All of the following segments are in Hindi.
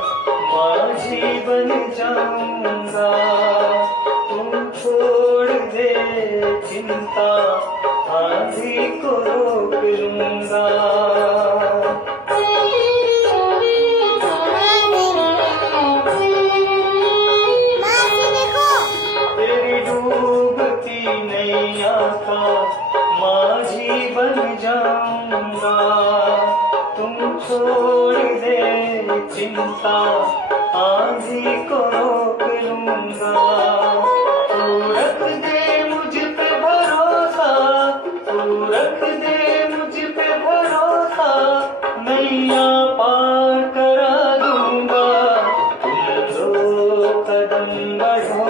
माझी बन जाऊंगा। तुम छोड़ दे चिंता, आंधी को रोक लूंगा। तेरी डूबती नैया का माझी बन जाऊंगा। तुम छोड़ दे चिंता, आंधी को रोक लूंगा। तू रख दे मुझ पे भरोसा, तू रख दे मुझ पे भरोसा, नैया पार करा दूंगा। तुम 2 कदम बढ़ो,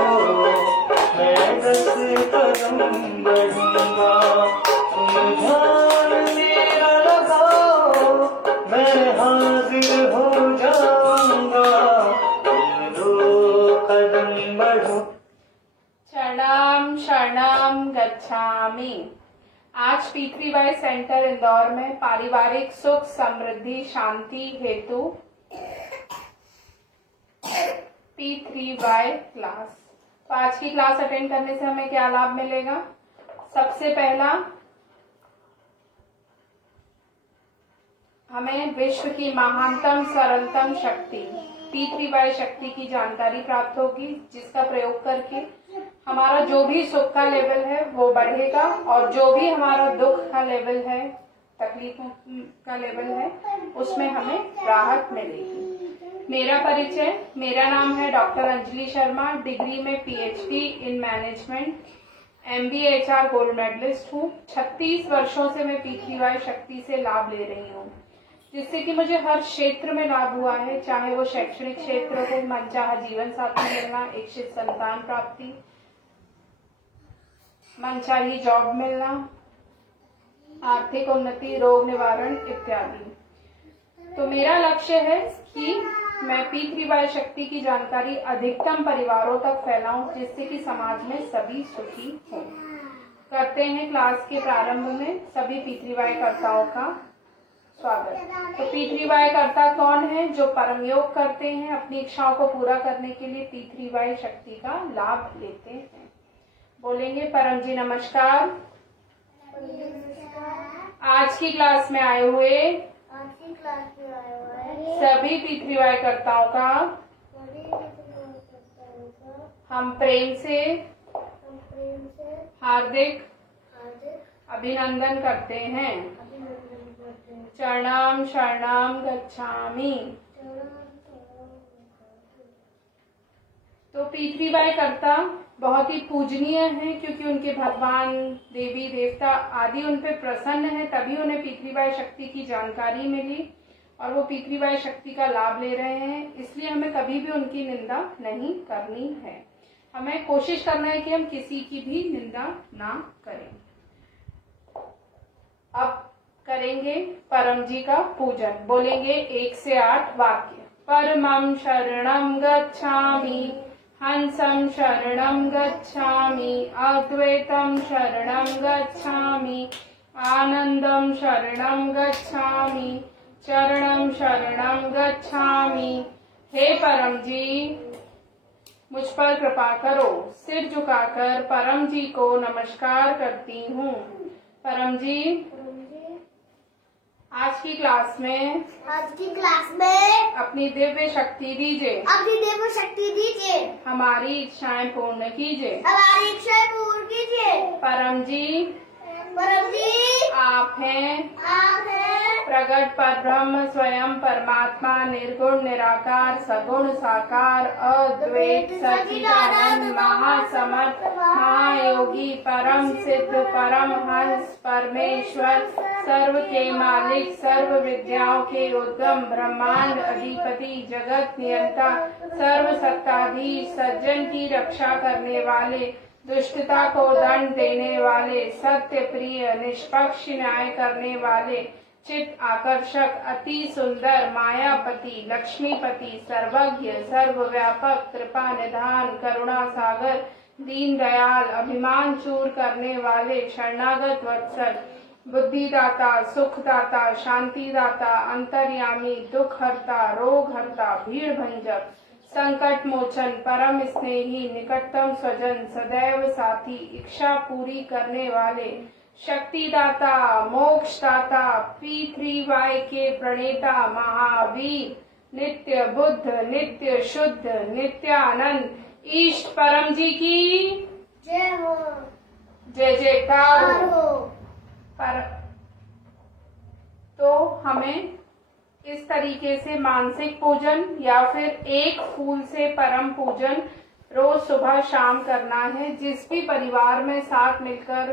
मैं 10 कदम बढ़ूंगा। तुम ध्यान मेरा लगाओ, मैं हाजिर हो जाऊंगा। तुम 2 कदम बढ़ो। शरणम शरणम गच्छामि। आज P3Y सेंटर इंदौर में पारिवारिक सुख समृद्धि शांति हेतु P3Y क्लास। तो आज की क्लास अटेंड करने से हमें क्या लाभ मिलेगा? सबसे पहला, हमें विश्व की महानतम सरलतम शक्ति P3Y शक्ति की जानकारी प्राप्त होगी, जिसका प्रयोग करके हमारा जो भी सुख का लेवल है वो बढ़ेगा और जो भी हमारा दुख का लेवल है, तकलीफों का लेवल है, उसमें हमें राहत मिलेगी। मेरा परिचय, मेरा नाम है डॉक्टर अंजलि शर्मा। डिग्री में PhD in management, MBA HR gold medalist हूँ। 36 वर्षों से मैं P3Y शक्ति से लाभ ले रही हूँ, जिससे कि मुझे हर क्षेत्र में लाभ हुआ है, चाहे वो शैक्षणिक क्षेत्र हो, मनचाहा जीवन साथी मिलना, इच्छित संतान प्राप्ति, मनचाही जॉब मिलना, आर्थिक उन्नति, रोग निवारण इत्यादि। तो मेरा लक्ष्य है कि मैं P3Y शक्ति की जानकारी अधिकतम परिवारों तक फैलाऊं, जिससे कि समाज में सभी सुखी हों। करते हैं क्लास के प्रारंभ में सभी P3Y कर्ताओं का स्वागत। तो P3Y कर्ता कौन है? जो परम योग करते हैं, अपनी इच्छाओं को पूरा करने के लिए P3Y शक्ति का लाभ लेते हैं। बोलेंगे परम जी नमस्कार। आज की क्लास में आए हुए सभी P3Y कर्ताओं का हम प्रेम से हार्दिक अभिनंदन करते हैं। चरणम शरणम गच्छामि। तो P3Y कर्ता बहुत ही पूजनीय हैं, क्योंकि उनके भगवान, देवी देवता आदि उन पे प्रसन्न है, तभी उन्हें P3Y शक्ति की जानकारी मिली और वो P3Y शक्ति का लाभ ले रहे हैं। इसलिए हमें कभी भी उनकी निंदा नहीं करनी है। हमें कोशिश करना है कि हम किसी की भी निंदा ना करें। अब करेंगे परम जी का पूजन। बोलेंगे 1 से 8 वाक्य। परमं शरणं गच्छामि, हंसं शरणं गच्छामि, अद्वैतं शरणं गच्छामि, आनंदं शरणं गच्छामि, चरणं शरणं गच्छामि। हे परम जी, मुझ पर कृपा करो। सिर झुकाकर परम जी को नमस्कार करती हूँ। परम जी, आज की क्लास में अपनी दिव्य शक्ति दीजिए, हमारी इच्छाएं पूर्ण कीजिए। परम जी, आप हैं प्रगट परब्रह्म स्वयं परमात्मा, निर्गुण निराकार सगुण साकार, अद्वैत सच्चिदानंद महासमर्थ महायोगी, परम सिद्ध परम हंस परमेश्वर, सर्व के मालिक, सर्व विद्याओं के उद्गम, ब्रह्मांड अधिपति, जगत नियंता, सर्व सत्ताधीश, सज्जन की रक्षा करने वाले, दुष्टता को दंड देने वाले, सत्य प्रिय, निष्पक्ष न्याय करने वाले, चित्त आकर्षक, अति सुंदर, मायापति, लक्ष्मीपति, सर्वज्ञ, सर्वव्यापक, कृपा निधान, करुणा सागर, दीन दयाल, अभिमान चूर करने वाले, शरणागत वत्सल, बुद्धिदाता, सुखदाता, शांतिदाता, अंतर्यामी, दुख हरता, रोग हरता, भीड़ भंजक, संकट मोचन, परम स्नेही, निकटतम स्वजन, सदैव साथी, इच्छा पूरी करने वाले, शक्तिदाता, मोक्षदाता, P3Y के प्रणेता, महावीर, नित्य बुद्ध, नित्य शुद्ध, नित्यानंद, ईष्ट परम जी की जय हो। जय जयकार हो। हो। पर तो हमें इस तरीके से मानसिक पूजन या फिर एक फूल से परम पूजन रोज सुबह शाम करना है। जिस भी परिवार में साथ मिलकर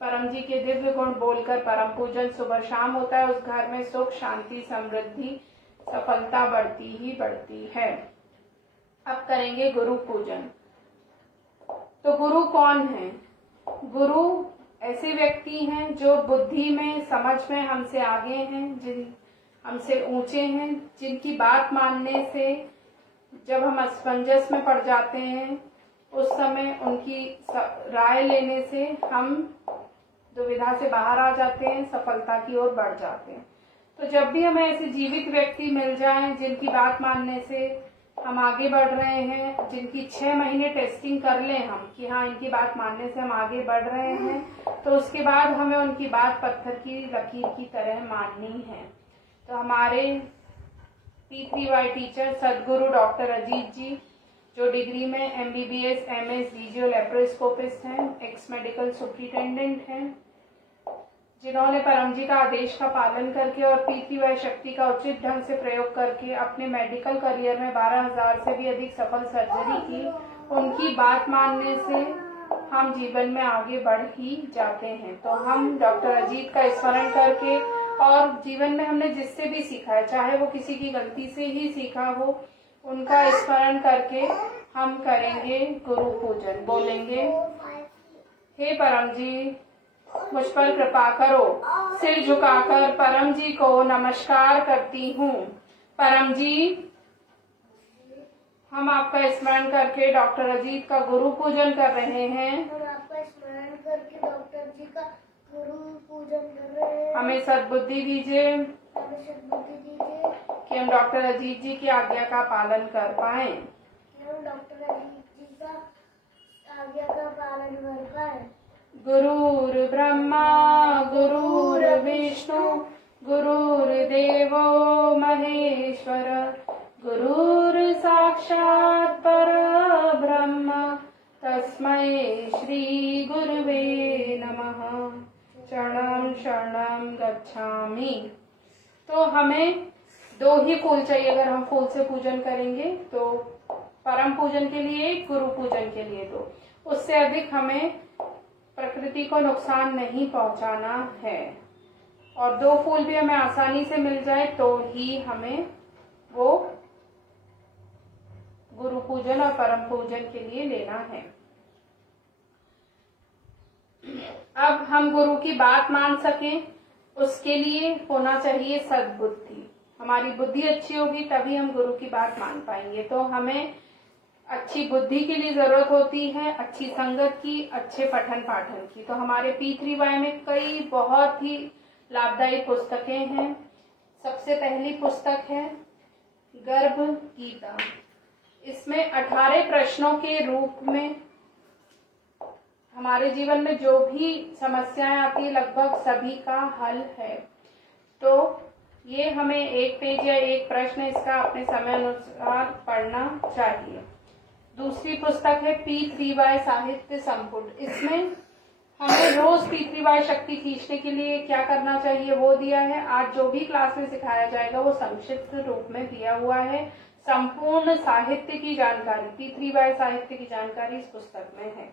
परम जी के दिव्य गुण बोलकर परम पूजन सुबह शाम होता है, उस घर में सुख, शांति, समृद्धि, सफलता बढ़ती ही बढ़ती है। अब करेंगे गुरु पूजन। तो गुरु कौन है? गुरु ऐसे व्यक्ति हैं जो बुद्धि में, समझ में हमसे आगे हैं, जिन हमसे ऊंचे हैं, जिनकी बात मानने से जब हम असमंजस में पड़ जाते हैं उस समय उनकी राय लेने से हम दुविधा से बाहर आ जाते हैं, सफलता की ओर बढ़ जाते हैं। तो जब भी हमें ऐसे जीवित व्यक्ति मिल जाएं जिनकी बात मानने से हम आगे बढ़ रहे हैं, जिनकी 6 महीने टेस्टिंग कर लें हम कि हाँ इनकी बात मानने से हम आगे बढ़ रहे हैं, तो उसके बाद हमें उनकी बात पत्थर की लकीर की तरह माननी है। तो हमारे P3Y टीचर सदगुरु डॉक्टर अजीत जी, जो डिग्री में MBBS, MS, DGO लेप्रोस्कोपिस्ट हैं, एक्स मेडिकल सुप्रिटेंडेंट हैं, जिन्होंने परम जी का आदेश का पालन करके और P3Y शक्ति का उचित ढंग से प्रयोग करके अपने मेडिकल करियर में 12,000 से भी अधिक सफल सर्जरी की, उनकी बात मानने से हम जीवन में आगे बढ़ ही जाते हैं। तो हम डॉक्टर अजीत का स्मरण करके और जीवन में हमने जिससे भी सीखा है, चाहे वो किसी की गलती से ही सीखा हो, उनका स्मरण करके हम करेंगे गुरु पूजन। बोलेंगे, हे परम जी मुझ पर कृपा करो। सिर झुकाकर परम जी को नमस्कार करती हूँ। परम जी, हम आपका स्मरण करके डॉक्टर अजीत का गुरु पूजन कर रहे हैं। हम आपका स्मरण करके डॉक्टर जी का गुरु पूजन कर रहे हैं। हमें सद्बुद्धि दीजिए हमें सद्बुद्धि दीजिए कि हम डॉक्टर अजीत जी की आज्ञा का पालन कर पाए। कि हम डॉक्टर अजीत जी का आज्ञा का पालन कर पाए। गुरुर् ब्रह्मा गुरुर्विष्णु गुरुर्देवो महेश्वर गुरुर् साक्षात् परब्रह्म तस्मै श्री गुरुवे नमः। शरणं शरणं गच्छामि। तो हमें 2 ही फूल चाहिए। अगर हम फूल से पूजन करेंगे तो परम पूजन के लिए 1, गुरु पूजन के लिए 2। उससे अधिक हमें प्रकृति को नुकसान नहीं पहुंचाना है। और 2 फूल भी हमें आसानी से मिल जाए तो ही हमें वो गुरु पूजन और परम पूजन के लिए लेना है। अब हम गुरु की बात मान सकें उसके लिए होना चाहिए सद्बुद्धि। हमारी बुद्धि अच्छी होगी तभी हम गुरु की बात मान पाएंगे। तो हमें अच्छी बुद्धि के लिए जरूरत होती है, अच्छी संगत की, अच्छे पठन पाठन की। तो हमारे P3Y में कई बहुत ही लाभदायी पुस्तकें हैं। सबसे पहली पुस्तक है गर्भ गीता। इसमें 18 प्रश्नों के रूप में हमारे जीवन में जो भी समस्याएं आती है लगभग सभी का हल है। तो ये हमें 1 पेज या 1 प्रश्न इसका अपने समय अनुसार पढ़ना चाहिए। दूसरी पुस्तक है P3Y साहित्य संपुट। इसमें हमें रोज P3Y शक्ति खींचने के लिए क्या करना चाहिए वो दिया है। आज जो भी क्लास में सिखाया जाएगा वो संक्षिप्त रूप में दिया हुआ है। संपूर्ण साहित्य की जानकारी, P3Y साहित्य की जानकारी इस पुस्तक में है।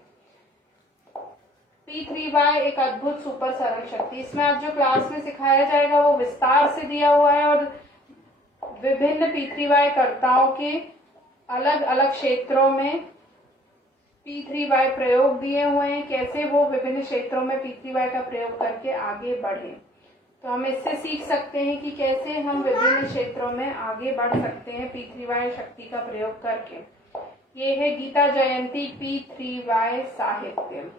P3Y एक अद्भुत सुपर सरल शक्ति। इसमें आज जो क्लास में सिखाया जाएगा वो विस्तार से दिया हुआ है और विभिन्न P3Y कर्ताओं के अलग अलग क्षेत्रों में P3Y प्रयोग दिए हुए हैं, कैसे वो विभिन्न क्षेत्रों में P3Y का प्रयोग करके आगे बढ़े। तो हम इससे सीख सकते हैं कि कैसे हम विभिन्न क्षेत्रों में आगे बढ़ सकते हैं P3Y शक्ति का प्रयोग करके। ये है गीता जयंती P3Y साहित्य।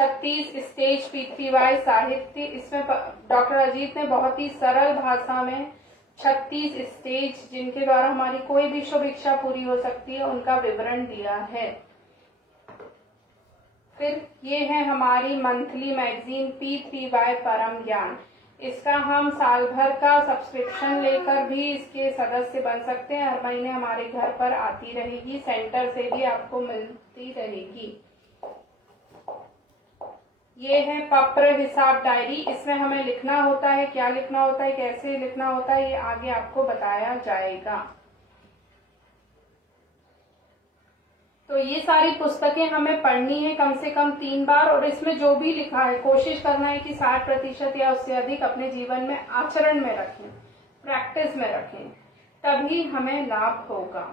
36 स्टेज पृथ्वीवाय साहित्य। इसमें डॉक्टर अजीत ने बहुत ही सरल भाषा में 36 स्टेज जिनके द्वारा हमारी कोई भी शुभ इच्छा पूरी हो सकती है उनका विवरण दिया है। फिर ये है हमारी मंथली मैगजीन पृथ्वीवाय परम ज्ञान। इसका हम साल भर का सब्सक्रिप्शन लेकर भी इसके सदस्य बन सकते हैं। हर महीने हमारे घर पर आती रहेगी, सेंटर से भी आपको मिलती रहेगी। ये है पत्र हिसाब डायरी। इसमें हमें लिखना होता है, क्या लिखना होता है, कैसे लिखना होता है, ये आगे आपको बताया जाएगा। तो ये सारी पुस्तकें हमें पढ़नी है कम से कम 3 बार, और इसमें जो भी लिखा है कोशिश करना है कि 60% या उससे अधिक अपने जीवन में आचरण में रखें, प्रैक्टिस में रखें, तभी हमें लाभ होगा।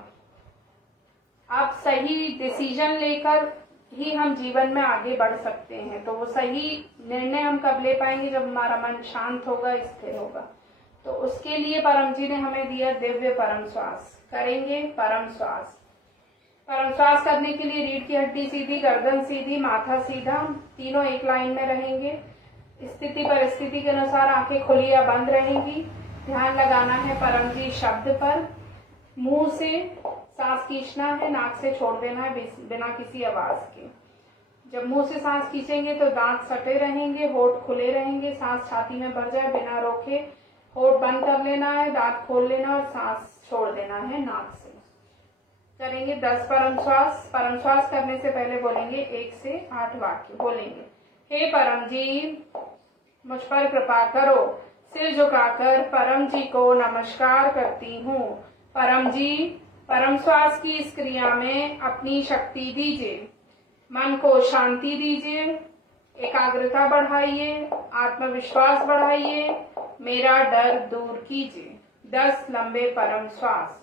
आप सही डिसीजन लेकर ही हम जीवन में आगे बढ़ सकते हैं। तो वो सही निर्णय हम कब ले पाएंगे, जब हमारा मन शांत होगा, स्थिर होगा। तो उसके लिए परम जी ने हमें दिया दिव्य परम श्वास। करेंगे परम श्वास। परम श्वास करने के लिए रीढ़ की हड्डी सीधी, गर्दन सीधी, माथा सीधा, तीनों एक लाइन में रहेंगे। स्थिति परिस्थिति के अनुसार आंखें खुली या बंद रहेंगी। ध्यान लगाना है परम जी शब्द पर। मुंह से सांस खींचना है, नाक से छोड़ देना है बिना किसी आवाज के। जब मुंह से सांस खींचेंगे तो दांत सटे रहेंगे, होठ खुले रहेंगे, सांस छाती में भर जाए बिना रोके होठ बंद कर लेना है, दांत खोल लेना और सांस छोड़ देना है नाक से। करेंगे 10 परम श्वास। परम श्वास करने से पहले बोलेंगे 1 से 8 वाक्य बोलेंगे। हे परम जी, मुझ पर कृपा करो। सिर झुकाकर परम जी को नमस्कार करती हूँ। परम जी, परम श्वास की इस क्रिया में अपनी शक्ति दीजिए, मन को शांति दीजिए, एकाग्रता बढ़ाइए, आत्मविश्वास बढ़ाइए, मेरा डर दूर कीजिए। 10 लंबे परम श्वास।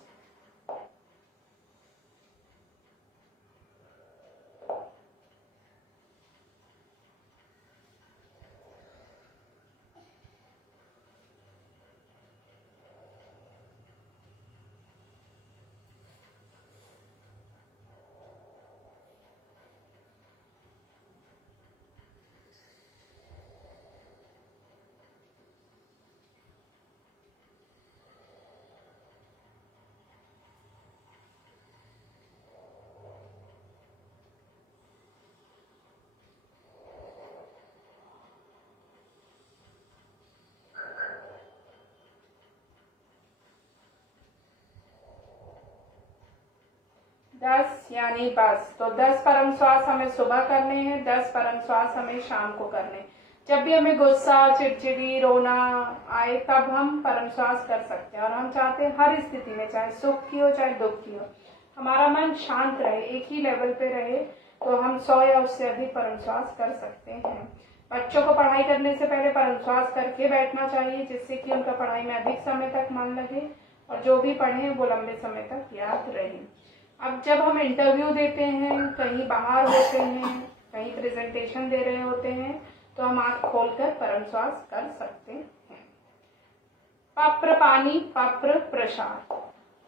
दस यानी बस। तो 10 परम श्वास हमें सुबह करने हैं, 10 परम श्वास हमें शाम को करने। जब भी हमें गुस्सा, चिड़चिड़ी, रोना आए तब हम परम श्वास कर सकते हैं। और हम चाहते हैं हर स्थिति में, चाहे सुख की हो चाहे दुख की हो, हमारा मन शांत रहे, एक ही लेवल पे रहे। तो हम 100 या उससे अधिक परम श्वास कर सकते हैं। बच्चों को पढ़ाई करने से पहले परम श्वास करके बैठना चाहिए, जिससे कि उनका पढ़ाई में अधिक समय तक मन लगे और जो भी पढ़े वो लंबे समय तक याद रहे। अब जब हम इंटरव्यू देते हैं, कहीं बाहर होते हैं, कहीं प्रेजेंटेशन दे रहे होते हैं, तो हम आंख खोलकर परम श्वास कर सकते हैं। पत्र पानी, पत्र प्रसाद।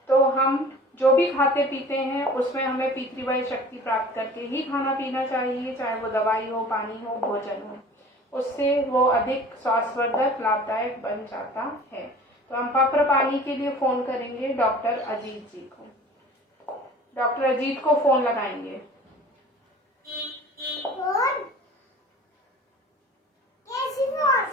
तो हम जो भी खाते पीते हैं उसमें हमें पृथ्वीवायु शक्ति प्राप्त करके ही खाना पीना चाहिए, चाहे वो दवाई हो, पानी हो, भोजन हो। उससे वो अधिक स्वास्थ्यवर्धक, लाभदायक बन जाता है। तो हम पत्र पानी के लिए फोन करेंगे डॉक्टर अजीत जी को। डॉक्टर अजीत को फोन लगाएंगे। फोन कैसी फोन?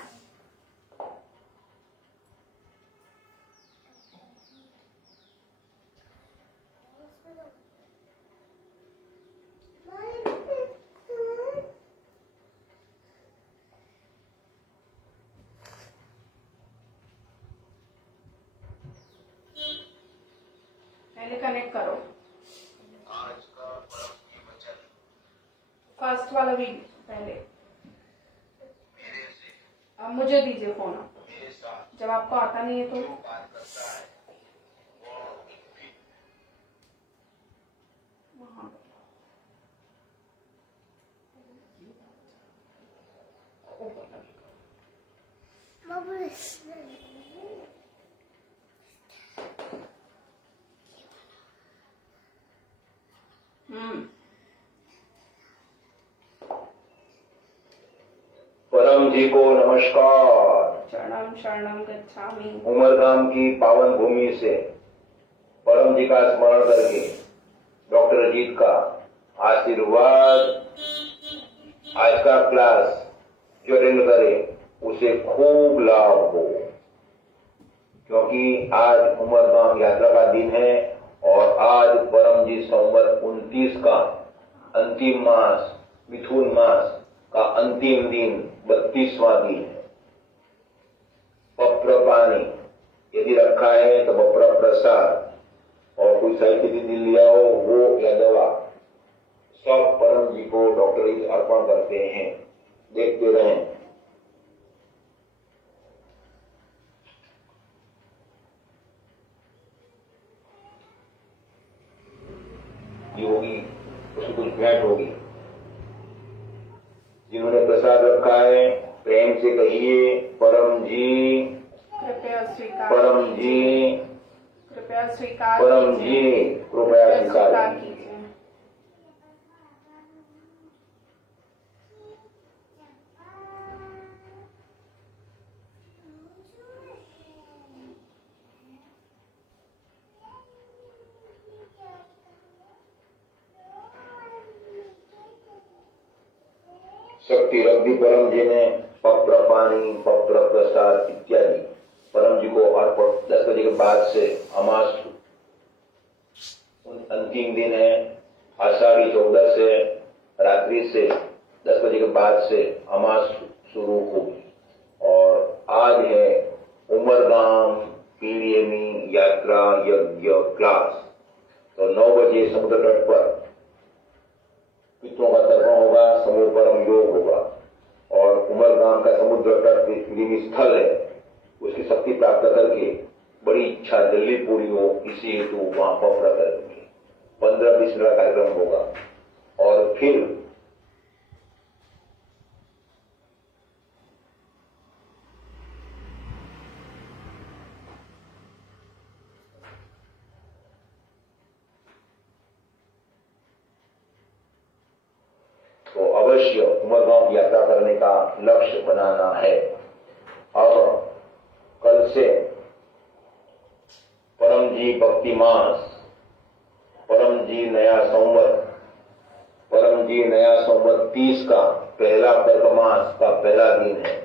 पहले कनेक्ट करो फर्स्ट वाला वीडियो पहले। अब मुझे दीजिए फोन, जब आपको आता नहीं है तो। जी को नमस्कार। चरणम शरणम गच्छामि। उमरगाम की पावन भूमि से परम जी का स्मरण करके डॉक्टर अजीत का आशीर्वाद, आज का क्लास जो अटेंड करे उसे खूब लाभ हो, क्योंकि आज उमरगाम यात्रा का दिन है और आज परम जी संवत 29 का अंतिम मास, मिथुन मास का अंतिम दिन, 32वां दिन है। पत्र पानी यदि रखा है तो बपरा प्रसाद और कोई साहित्य यदि लिया हो वो या दवा, सब परम जी को डॉक्टर जी अर्पण करते हैं। देखते रहें। ये होगी उसको कुछ भेंट होगी। जिन्होंने प्रसाद रखा है प्रेम से कहिए, परम जी, कृपया स्वीकार परम जी, कृपया स्वीकार परम कीजिए। जी, कृपया स्वीकार कीजिए। शक्ति रख दी परम जी ने, पत्र पानी, पत्र प्रसाद इत्यादि परम जी को अर्पण। 10 बजे के बाद से अमास अंतिम दिन है, आषाढ़ी 14 से रात्रि से 10 बजे के बाद से अमास शुरू होगी। और आज है उमरगाम पीडीएमी यात्रा यज्ञ क्लास। तो 9 बजे समुद्र तट पर पितरों का तर्पण होगा, समूह परम योग होगा और उमरगाम का समुद्र तट पीडीएमी स्थल है, उसकी शक्ति प्राप्त करके बड़ी इच्छा जल्दी पूरी हो, इसी हेतु वहां पवित्र करेंगे। 15-20 मिनट का कार्यक्रम होगा और फिर तो अवश्य उमरगांव यात्रा करने का लक्ष्य बनाना है। अब कल से परम जी भक्ति मास, परम जी नया संवत, परम जी नया संवत 30 का पहला पर्व मास का पहला दिन है।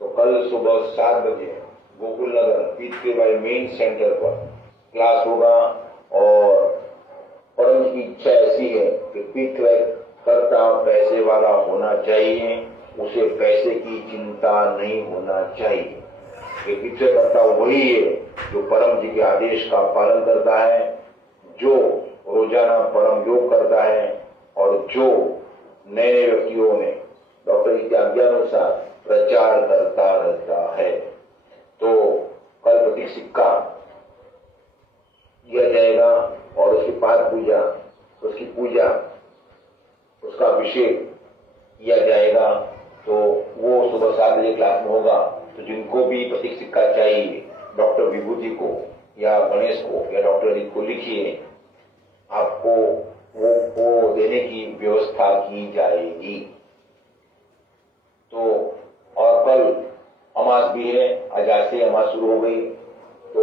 तो कल सुबह 7 बजे गोकुल नगर पीतृबाई मेन सेंटर पर क्लास होगा और परम की इच्छा ऐसी है कि पीतृबाई करता पैसे वाला होना चाहिए, उसे पैसे की चिंता नहीं होना चाहिए। ये पीछे करता वही है जो परम जी के आदेश का पालन करता है, जो रोजाना परम योग करता है और जो नए नए व्यक्तियों में डॉक्टर जी के आज्ञानुसार प्रचार करता रहता है। तो कल प्रतीक सिक्का दिया जाएगा और उसकी पाद पूजा, उसकी पूजा, उसका अभिषेक किया जाएगा। तो वो सुबह 7 बजे क्लास में होगा। तो जिनको भी प्रतीक सिक्का चाहिए डॉक्टर विभूति को या गणेश को या डॉक्टर अजीत को लिखिए, आपको वो देने की व्यवस्था की जाएगी। तो और कल अमास भी है, आज से अमास शुरू हो गई। तो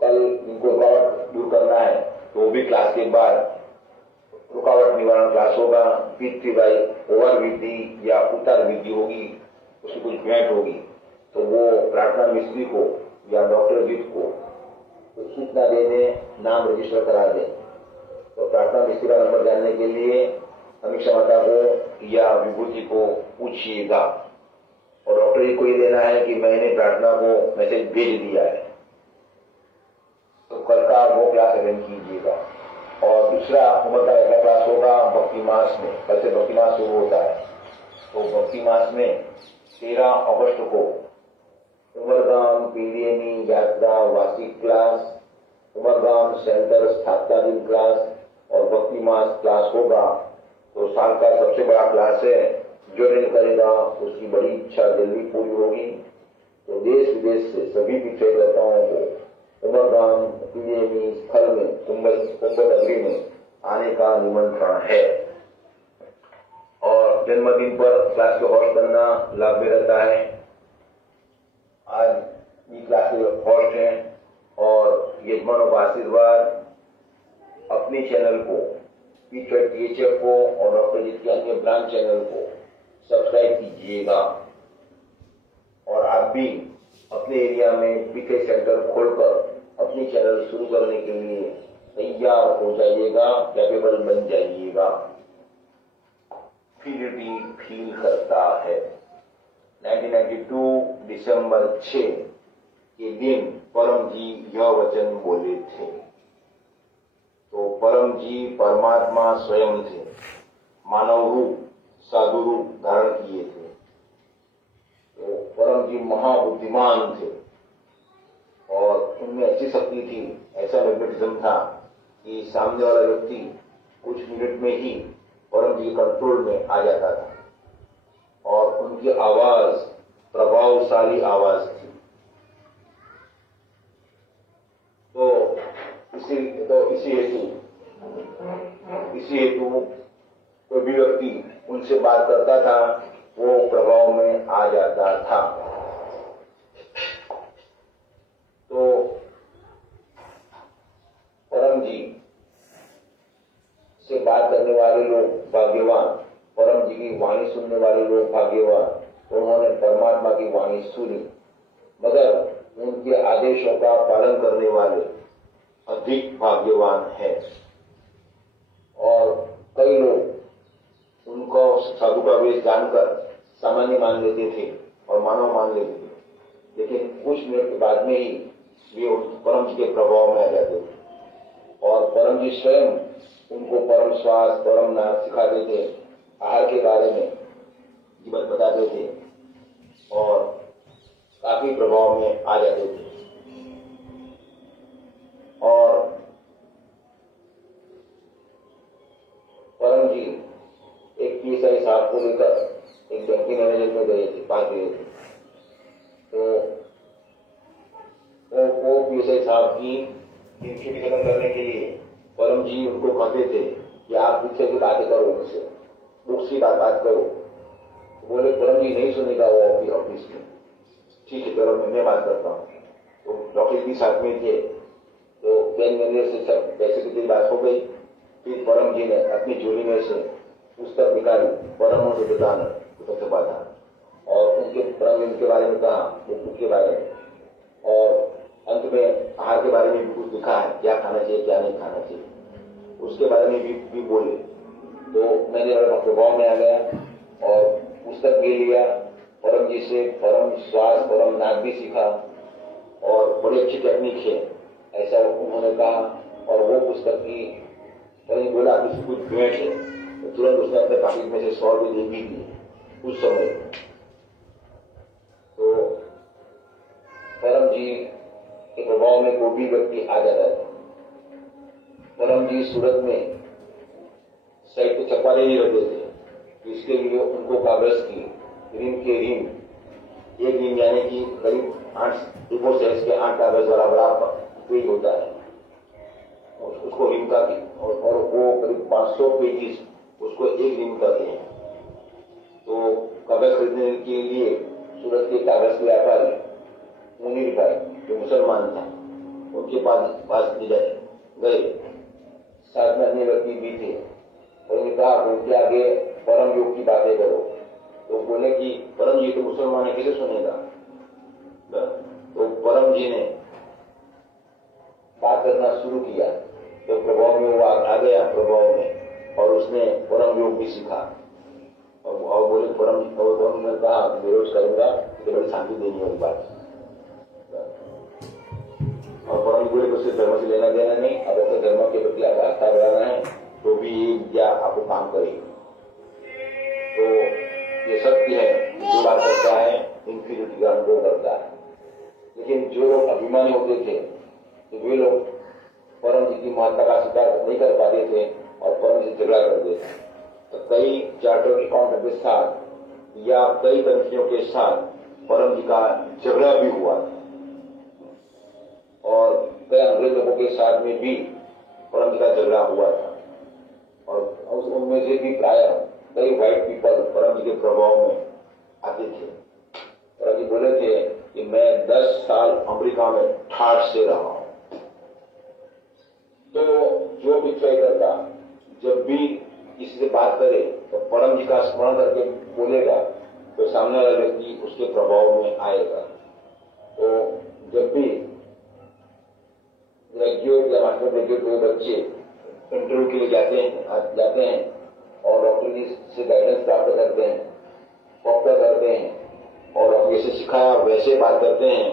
कल इनको रुकावट दूर करना है तो वो भी क्लास के बाद रुकावट निवारण क्लास होगा। पीतृबाई ओवर विधि या उतर विधि होगी, उसकी कुछ भेंट होगी। तो वो प्रार्थना मिस्त्री को या डॉक्टर जीत को तो सूचना दे दें, नाम रजिस्टर करा दें। तो प्रार्थना मिस्त्री का नंबर जानने के लिए समीक्षा माता को या विभूति को पूछिएगा और डॉक्टर जी को ये देना है कि मैंने प्रार्थना को मैसेज भेज दिया है। तो कल का वो क्लास अटेंड कीजिएगा। और दूसरा उम्र का अगला क्लास होगा भक्ति मास में। कल से भक्ति मास शुरू होता है। तो भक्ति मास में 13 अगस्त को उमरगाम पीडीएमी यात्रा वार्षिक क्लास, उमरगाम सेंटर स्थापना दिन क्लास और भक्ति मास क्लास होगा। तो साल का सबसे बड़ा क्लास है, जो अटेंड करेगा उसकी बड़ी इच्छा जल्दी पूरी होगी। तो देश विदेश से सभी तीर्थयात्रियों को उमरगाम पीडीएमी स्थल में कुंभ नगरी में आने का निमंत्रण है। और जन्मदिन पर क्लास के होस्ट बनना लाभ में रहता है। आज ये क्लास के होस्ट हैं और यजमानों का आशीर्वाद अपने चैनल को, PTHF को और डॉक्टर जी के अन्य ब्रांच चैनल को सब्सक्राइब कीजिएगा। और आप भी अपने एरिया में PK सेंटर खोलकर अपनी चैनल शुरू करने के लिए तैयार हो जाइएगा, कैपेबल बन जाइएगा। फिलिटी फील करता है। 1992 दिसंबर 6 के दिन परम जी यह वचन बोले थे। तो परम जी परमात्मा स्वयं थे, मानव रूप, साधु रूप धारण किए थे। तो परम जी महाबुद्धिमान थे और उनमें अच्छी शक्ति थी। ऐसा मैग्नेटिज्म था कि सामने वाला व्यक्ति कुछ मिनट में ही परम जी के कंट्रोल में आ जाता था और उनकी आवाज प्रभावशाली आवाज थी। तो इसी हेतु कोई भी व्यक्ति उनसे बात करता था वो प्रभाव में आ जाता था। तो परम जी से बात करने वाले लोग भाग्यवान, परम जी की वाणी सुनने वाले लोग भाग्यवान। उन्होंने परमात्मा की वाणी सुनी, मगर उनके आदेशों का पालन करने वाले अधिक भाग्यवान हैं। और कई लोग उनको साधु का वेश जानकर सामान्य मान लेते थे और मानव मान लेते थे, लेकिन कुछ मिनट के बाद में ही वे परम जी के प्रभाव में आ जाते थे और परम जी स्वयं उनको परम श्वास, परम नाद सिखाते थे, आहार के बारे में जीवन बताते थे और काफी प्रभाव में आ जाते थे। और परम जी एक PSI साहब को लेकर एक बैंकिंग मैनेजर में गए थे, पास गए थे। तो वो PSI साहब की ड्यूटी खत्म करने के लिए परम जी उनको कहते थे कि आप पीछे की बातें करो, उनसे बुक्स की बात करो। बोले परम जी नहीं सुनेगा वो ऑफिस में। ठीक है, चलो मैं बात करता हूँ। तो डॉक्टर जी साथ में थे, तो बैंक मैनेजर से सब पैसे की बात हो गई। फिर परम जी ने अपनी झोली में से पुस्तक निकाली, परम से बताना पुस्तक था और उनके बारे में कहा, बुक के बारे में, और अंत में आहार के बारे में भी कुछ लिखा है, क्या खाना चाहिए क्या नहीं खाना चाहिए, उसके बारे में भी बोले। तो मैंने प्रभाव में आ गया और पुस्तक भी लिया, परम जी से परम श्वास, परम नाद भी सीखा और बड़ी अच्छी टेक्निक है ऐसा उन्होंने कहा। और वो पुस्तक की कहीं बोला किसी कुछ भेंट है, तो तुरंत उसने अपने पॉकेट में से 100 रुपये भी दिए उस समय। तो परम जी के प्रभाव में कोई भी व्यक्ति आ जाता है। परम जी सूरत में साइड पे चप्पाले नहीं रखते थे, इसके लिए उनको कागज की रिम के रिम, एक रिम यानी कि करीब 8 साइज के 8 कागज वाला बड़ा पेज होता है, उसको रिम का और वो करीब 500 पेजेस उसको एक रिम कहते हैं। तो कागज खरीदने के लिए सूरत के कागज के व्यापारी मुनीर भाई जो मुसलमान था उनके पास गए, साथ में अन्य व्यक्ति भी थे और उन्होंने कहा उनके आगे परम योग की बातें करो। तो बोले कि परम जी तो मुसलमान है, कैसे सुनेगा। तो परम जी ने बात करना शुरू किया, तो प्रभाव में वो आ गया प्रभाव में और उसने परम योग भी सीखा और बोले परम ने कहा मैं रोज करूंगा, तो बड़ी शांति देनी वाली बात। और परम बोले को सिर्फ धर्म से लेना देना नहीं, अगर तो धर्म के प्रति आप आस्था बढ़ाना है तो भी ये विद्या आपको काम करेगी। तो ये सत्य है, जो बात करता है इंफीरियरिटी का अनुभव करता है। लेकिन जो लोग अभिमानी होते थे तो वे लोग परम जी की महत्ता का स्वीकार नहीं कर पाते थे और परम जी झगड़ा करते थे। तो कई चार्टर्ड अकाउंटेंट के साथ या कई कंपनियों के साथ परम जी का झगड़ा भी हुआ था और कई अंग्रेज लोगों के साथ में भी परम जी का झगड़ा हुआ था और उनमें से भी प्राय कई व्हाइट पीपल परम जी के प्रभाव में आते थे। परम जी बोले थे कि मैं 10 साल अमेरिका में ठाठ से रहा हूं। तो जो भी करता जब भी किसी से बात करे तो परम जी का स्मरण करके बोलेगा तो सामने वाला व्यक्ति उसके प्रभाव में आएगा। तो जब भी ग्रेजुएट या मास्टर ग्रेजुएट दो बच्चे इंटरव्यू के लिए जाते हैं और डॉक्टर जी से गाइडेंस प्राप्त करते हैं, वक्ता करते हैं और जैसे सिखाया वैसे बात करते हैं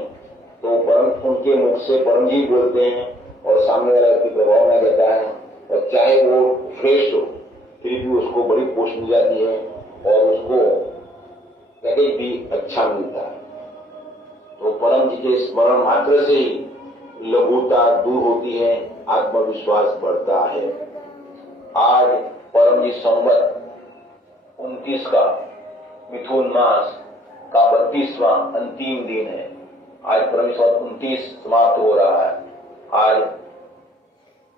तो परम उनके मुख से परम जी बोलते हैं और सामने वाला व्यक्ति प्रभाव में रहता है और चाहे वो फ्रेश हो फिर भी उसको बड़ी पोस्ट मिल जाती है और उसको पैकेज भी अच्छा मिलता है। तो परम जी के स्मरण मात्र से ही लघुता दूर होती है, आत्मविश्वास बढ़ता है। आज परम जी संवत 29 का मिथुन मास का 32वां अंतिम दिन है। आज परम जी संवत 29 समाप्त हो रहा है। आज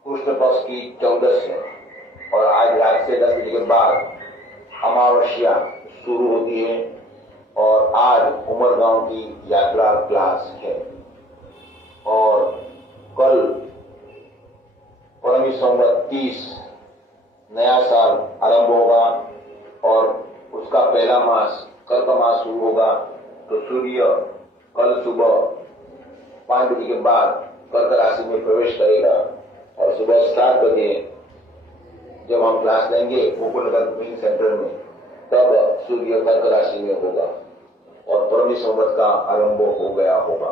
कृष्ण पक्ष की 14 है और आज रात से 10 बजे के बाद अमावस्या शुरू होती है और आज उमरगांव की यात्रा क्लास है और कल परम संवत 30 नया साल आरंभ होगा और उसका पहला मास कल का मास शुरू होगा। तो सूर्य कल सुबह 5 बजे के बाद कर्क राशि में प्रवेश करेगा और सुबह 7 बजे जब हम क्लास लेंगे गोकुल नगर मीटिंग सेंटर में तब सूर्य कर्क राशि में होगा और परम संवत का आरंभ हो गया होगा।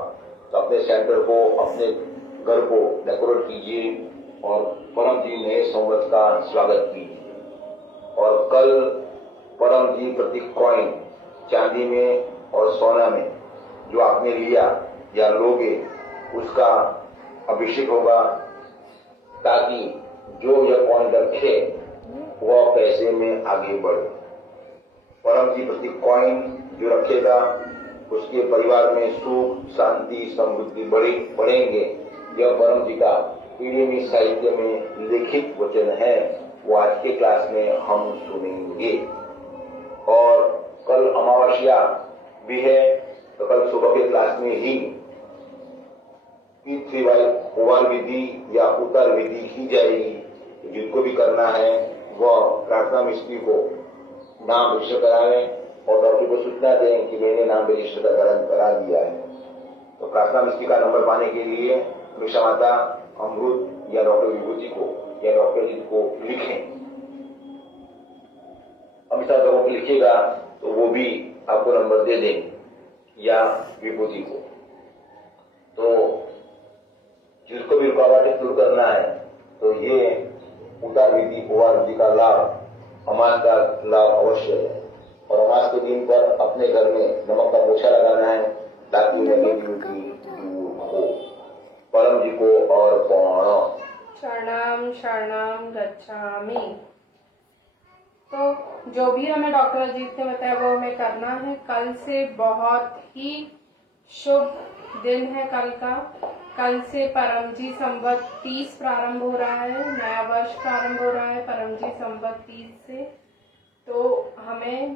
तो अपने सेंटर को अपने घर को डेकोरेट कीजिए और परम जी नए संवत का स्वागत कीजिए। और कल परम जी प्रति कॉइन चांदी में और सोना में जो आपने लिया या लोगे उसका अभिषेक होगा ताकि जो यह कॉइन रखे वह पैसे में आगे बढ़े। परम जी प्रति कॉइन जो रखेगा उसके परिवार में सुख शांति समृद्धि बढ़ेंगे। यह परम जी का पीडीएमई साहित्य में लिखित वचन है, वो आज के क्लास में हम सुनेंगे। और कल अमावस्या भी है तो कल सुबह के क्लास में ही उवार विधि या उतर विधि की जाएगी। जिनको भी करना है वह प्रार्थना मिस्त्री को नाम रजिस्टर कराएं और डॉक्टर को सूचना दें कि मैंने नाम रजिस्टर करा दिया है। तो प्रार्थना मिस्त्री का नंबर पाने के लिए अमीषा माता, अमृत या डॉक्टर विभूति को या डॉक्टर जी को लिखें। अमीषा माता को लिखिएगा तो वो भी आपको नंबर दे देंगे या विभूति को। तो जिसको भी रुकावटें दूर करना है तो ये उतार विधि उवार विधि का लाभ अमास का लाभ अवश्य है। और अमास के दिन पर अपने घर में नमक का पोछा लगाना है ताकि नेगेटिविटी दूर हो। परम जी को और पौण शरणम शरणम गच्छामि। तो जो भी हमें डॉक्टर अजीत ने बताया वो हमें करना है। कल से बहुत ही शुभ दिन है कल का। कल से परम जी संवत 30 प्रारंभ हो रहा है, नया वर्ष प्रारंभ हो रहा है परम जी संवत 30 से। तो हमें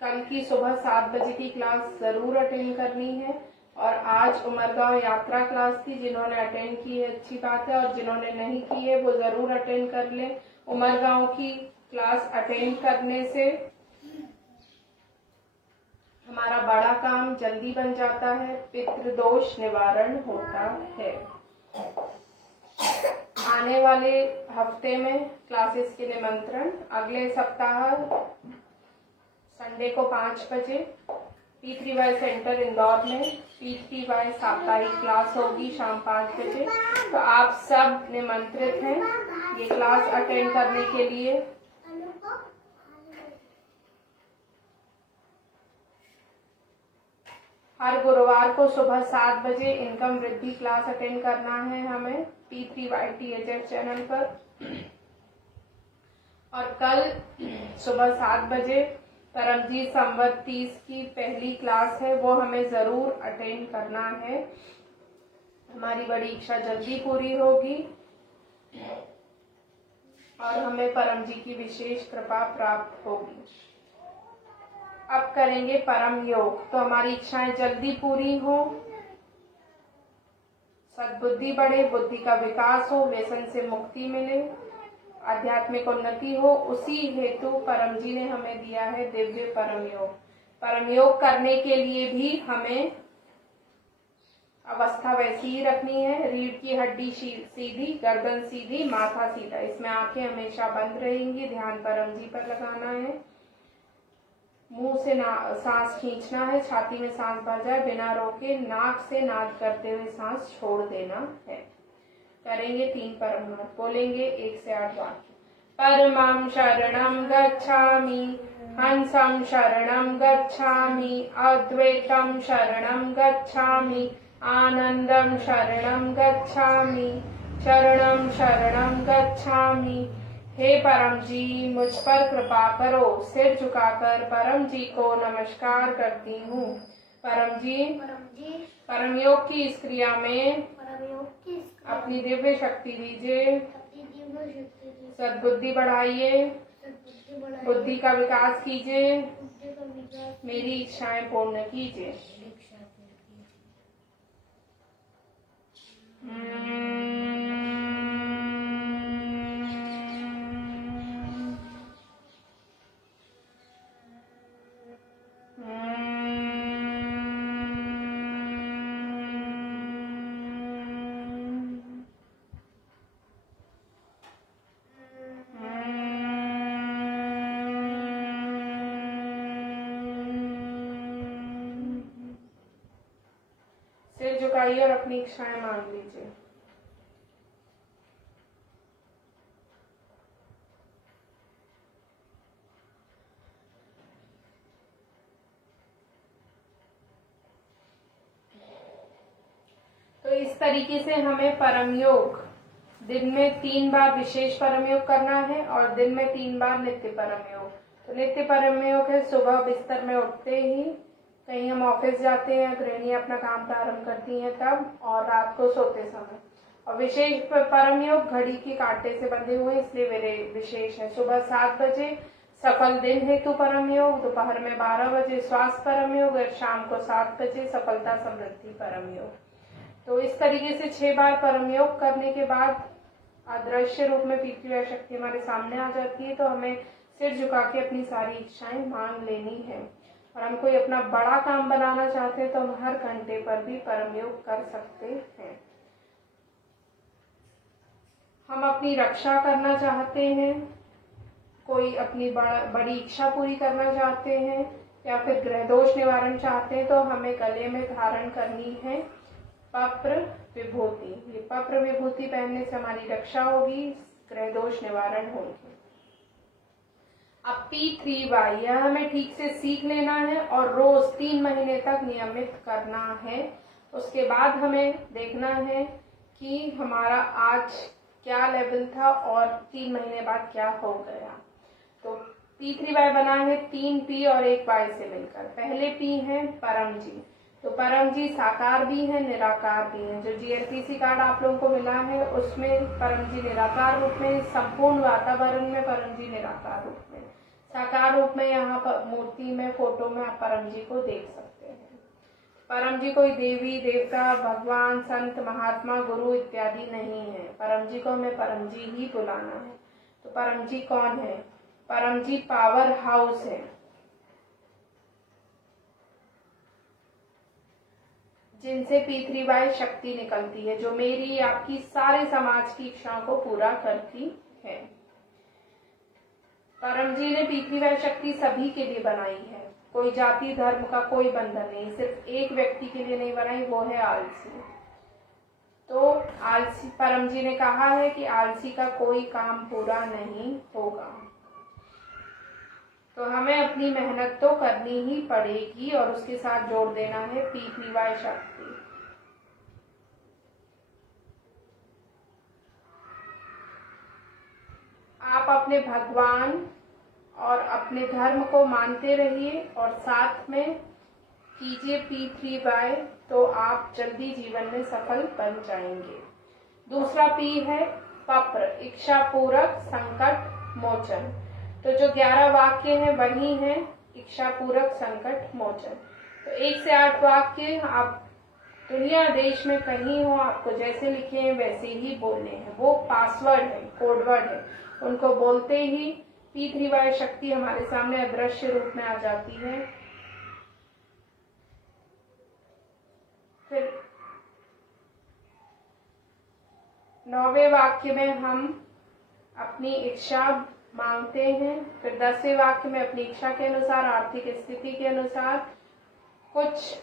कल की सुबह 7 बजे की क्लास जरूर अटेंड करनी है। और आज उमरगांव यात्रा क्लास थी, जिन्होंने अटेंड की है अच्छी बात है और जिन्होंने नहीं की है वो जरूर अटेंड कर लें। उमरगांव की क्लास अटेंड करने से हमारा बड़ा काम जल्दी बन जाता है, पितृदोष निवारण होता है। आने वाले हफ्ते में क्लासेस के निमंत्रण अगले सप्ताह संडे को 5 बजे P3Y सेंटर इंदौर में P3Y साप्ताहिक क्लास होगी शाम 5 बजे। तो आप सब निमंत्रित हैं ये क्लास अटेंड करने के लिए। हर गुरुवार को सुबह 7 बजे इनकम वृद्धि क्लास अटेंड करना है हमें P3Y THF चैनल पर। और कल सुबह 7 बजे परमजीत संवत 30 की पहली क्लास है, वो हमें जरूर अटेंड करना है। हमारी बड़ी इच्छा जल्दी पूरी होगी। और हमें परम जी की विशेष कृपा प्राप्त होगी। अब करेंगे परम योग। तो हमारी इच्छाएं जल्दी पूरी हो, सद्बुद्धि बढ़े, बुद्धि का विकास हो, व्यसन से मुक्ति मिले, आध्यात्मिक उन्नति हो, उसी हेतु परम जी ने हमें दिया है दिव्य परम योग। परम योग करने के लिए भी हमें अवस्था वैसी ही रखनी है। रीढ़ की हड्डी सीधी, गर्दन सीधी, माथा सीधा। इसमें आंखें हमेशा बंद रहेंगी। ध्यान परम जी पर लगाना है। मुंह से सांस खींचना है, छाती में सांस भर जाए बिना रोके, नाक से नाद करते हुए सांस छोड़ देना है। करेंगे 3 परम नाद, बोलेंगे 1 से 8 बार। परमं शरणं गच्छामि, हंसं शरणं गच्छामि, अद्वैतं शरणं गच्छामि, आनंदं शरणं गच्छामि, शरणं शरणं गच्छामि। हे परम जी, मुझ पर कृपा करो। सिर झुकाकर परम जी को नमस्कार करती हूँ। परम जी, परम योग की इस क्रिया में अपनी दिव्य शक्ति दीजिए, सद्बुद्धि बढ़ाइए, बुद्धि का विकास कीजिए, मेरी इच्छाएं पूर्ण कीजिए। सिर झुकाइए और अपनी इच्छाएं मांग लीजिए। तो इस तरीके से हमें परम योग दिन में 3 बार विशेष परम योग करना है और दिन में 3 बार नित्य परम योग। तो नित्य परम योग है सुबह बिस्तर में उठते ही, कहीं हम ऑफिस जाते हैं, गृहिणी अपना काम प्रारंभ करती हैं तब, और रात को सोते समय। और विशेष परम योग घड़ी के कांटे से बंधे हुए, इसलिए मेरे विशेष है। सुबह 7 बजे सफल दिन हेतु परम योग, दोपहर में 12 बजे स्वास्थ्य परम योग और शाम को 7 बजे सफलता समृद्धि परम योग। तो इस तरीके से 6 बार परम योग करने के बाद अदृश्य रूप में पृथ्वी शक्ति हमारे सामने आ जाती है। तो हमें सिर झुका के अपनी सारी इच्छाएं मांग लेनी है। और हम कोई अपना बड़ा काम बनाना चाहते हैं तो हम हर घंटे पर भी परम योग कर सकते हैं। हम अपनी रक्षा करना चाहते हैं, कोई अपनी बड़ी इच्छा पूरी करना चाहते हैं, या फिर ग्रह दोष निवारण चाहते हैं, तो हमें गले में धारण करनी है पप्र विभूति। ये पप्र विभूति पहनने से हमारी रक्षा होगी, ग्रह दोष निवारण होगी। अब P3Y यह हमें ठीक से सीख लेना है और रोज 3 महीने तक नियमित करना है। उसके बाद हमें देखना है कि हमारा आज क्या लेवल था और 3 महीने बाद क्या हो गया। तो P3Y बना है 3 P और 1 Y से मिलकर। पहले P है परम जी। तो परम जी साकार भी है, निराकार भी है। जो GLPC कार्ड आप लोगों को मिला है उसमें परम जी निराकार रूप में, संपूर्ण वातावरण में परम जी निराकार रूप में, साकार रूप में यहाँ पर मूर्ति में, फोटो में आप परम जी को देख सकते हैं। परम जी कोई देवी देवता, भगवान, संत, महात्मा, गुरु इत्यादि नहीं है। परम जी को हमें परम जी ही बुलाना है। तो परम जी कौन है? परम जी पावर हाउस है, जिनसे P3Y शक्ति निकलती है, जो मेरी आपकी सारे समाज की इच्छाओं को पूरा करती है। परम जी ने P3Y शक्ति सभी के लिए बनाई है। कोई जाति धर्म का कोई बंधन नहीं, सिर्फ एक व्यक्ति के लिए नहीं बनाई, वो है आलसी। तो आलसी, परम जी ने कहा है कि आलसी का कोई काम पूरा नहीं होगा। तो हमें अपनी मेहनत तो करनी ही पड़ेगी और उसके साथ जोड़ देना है P3Y शक्ति। आप अपने भगवान और अपने धर्म को मानते रहिए और साथ में कीजिए P3Y, तो आप जल्दी जीवन में सफल बन जाएंगे। दूसरा P है पप्र इच्छा पूरक संकट मोचन। तो जो 11 वाक्य हैं वही हैं इच्छा पूरक संकट मोचन। तो 1 से 8 वाक्य आप दुनिया देश में कहीं हो, आपको जैसे लिखे हैं वैसे ही बोलने हैं। वो पासवर्ड है, कोडवर्ड है, उनको बोलते ही P3Y शक्ति हमारे सामने अदृश्य रूप में आ जाती है। फिर 9वें वाक्य में हम अपनी इच्छा मांगते हैं। फिर 10वें वाक्य में अपनी इच्छा के अनुसार, आर्थिक स्थिति के अनुसार कुछ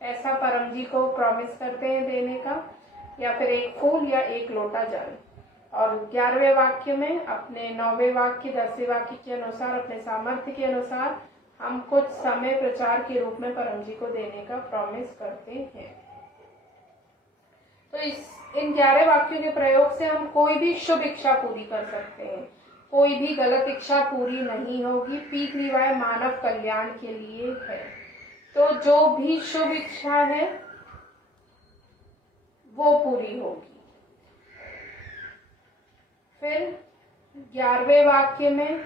ऐसा परम जी को प्रॉमिस करते हैं देने का, या फिर एक फूल या एक लोटा जल। और 11वें वाक्य में अपने 9वें वाक्य 10वें वाक्य के अनुसार, अपने सामर्थ्य के अनुसार हम कुछ समय प्रचार के रूप में परम जी को देने का प्रॉमिस करते हैं। तो इन 11 वाक्यों के प्रयोग से हम कोई भी शुभ इच्छा पूरी कर सकते हैं, कोई भी गलत इच्छा पूरी नहीं होगी। P3Y मानव कल्याण के लिए है। तो जो भी शुभ इच्छा है वो पूरी होगी। फिर 11वें वाक्य में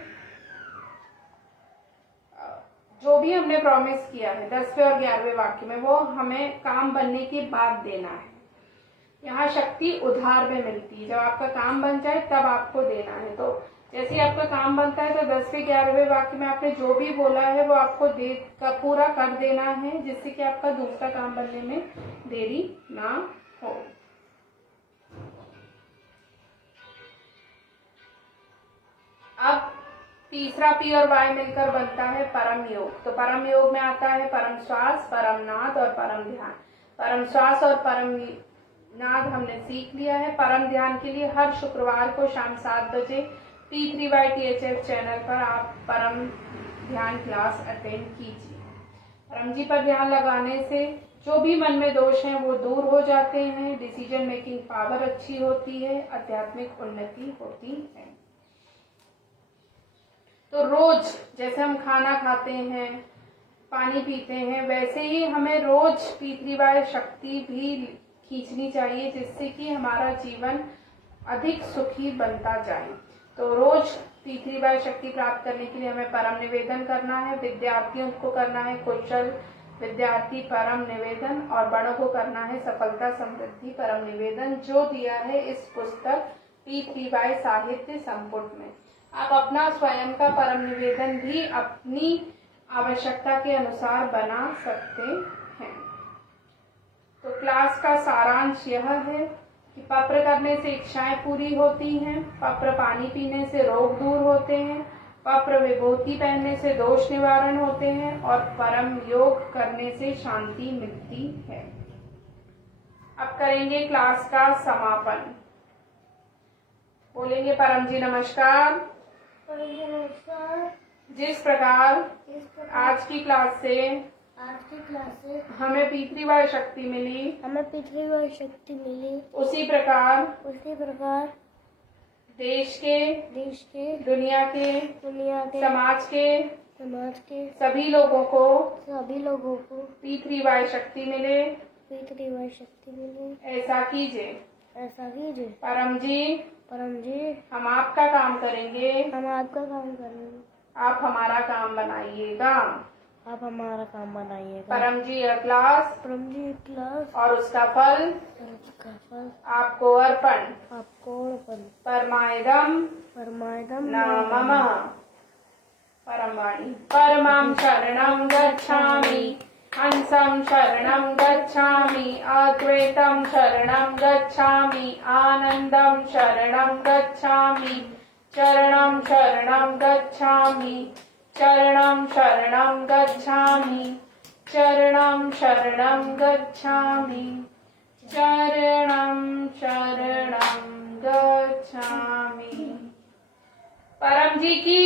जो भी हमने प्रॉमिस किया है 10वें और 11वें वाक्य में, वो हमें काम बनने के बाद देना है। यहाँ शक्ति उधार में मिलती है, जब आपका काम बन जाए तब आपको देना है। तो जैसे ही आपका काम बनता है तो 10वें 11वें वाक्य में आपने जो भी बोला है वो आपको पूरा कर देना है, जिससे कि आपका दूसरा काम बनने में देरी ना हो। अब तीसरा P और Y मिलकर बनता है परम योग। तो परम योग में आता है परम श्वास, परम नाद और परम ध्यान। परम श्वास और परम नाद हमने सीख लिया है। परम ध्यान के लिए हर शुक्रवार को शाम 7 बजे P3Y THF चैनल पर आप परम ध्यान क्लास अटेंड कीजिए। परम जी पर ध्यान लगाने से जो भी मन में दोष हैं वो दूर हो जाते हैं, डिसीजन मेकिंग पावर अच्छी होती है, आध्यात्मिक उन्नति होती है। तो रोज जैसे हम खाना खाते हैं, पानी पीते हैं, वैसे ही हमें रोज P3Y शक्ति भी खींचनी चाहिए, जिससे कि हमारा जीवन अधिक सुखी बनता जाए। तो रोज P3Y शक्ति प्राप्त करने के लिए हमें परम निवेदन करना है। विद्यार्थियों को करना है कुशल विद्यार्थी परम निवेदन, और बड़ों को करना है सफलता समृद्धि परम निवेदन, जो दिया है इस पुस्तक P3Y साहित्य संपुट में। आप अपना स्वयं का परम निवेदन भी अपनी आवश्यकता के अनुसार बना सकते हैं। तो क्लास का सारांश यह है कि पप्र करने से इच्छाएं पूरी होती हैं, पप्र पानी पीने से रोग दूर होते हैं, पप्र विभूति पहनने से दोष निवारण होते हैं, और परम योग करने से शांति मिलती है। अब करेंगे क्लास का समापन। बोलेंगे परम जी नमस्कार। जिस प्रकार आज की क्लास से हमें P3Y शक्ति मिली, उसी प्रकार देश के दुनिया के समाज के सभी लोगों को P3Y शक्ति मिले। ऐसा कीजिए। परम जी हम आपका काम करेंगे, आप हमारा काम बनाइएगा। परम जी क्लास और उसका फल आपको अर्पण। परमायदम नामः। परमवाणी। परमं शरणं गच्छामि, हंसं शरणं गच्छामि, अद्वैतं शरणं गच्छामि, आनंदं शरणं गच्छामि, चरणं शरणं गच्छामि, चरणं शरणं गच्छामि, चरणं शरणं गच्छामि, चरणं शरणं गच्छामि। परम जी की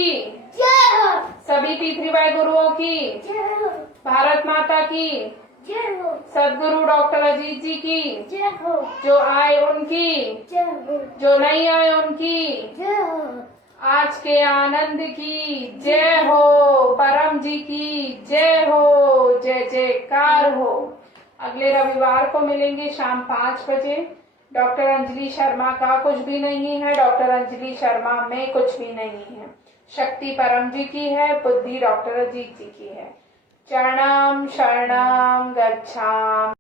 जय हो। सभी P3Y गुरुओं की जय हो। भारत माता की जय हो। सदगुरु डॉक्टर अजीत जी की जय हो। जो आए उनकी, जय हो। जो नहीं आए उनकी, जय हो। आज के आनंद की जय हो। परम जी की जय हो। जय जयकार हो। अगले रविवार को मिलेंगे शाम 5 बजे डॉक्टर अंजलि शर्मा का कुछ भी नहीं है, डॉक्टर अंजलि शर्मा में कुछ भी नहीं है। शक्ति परम जी की है, बुद्धि डॉक्टर अजीत जी की है। चरणम शरणम गच्छामि।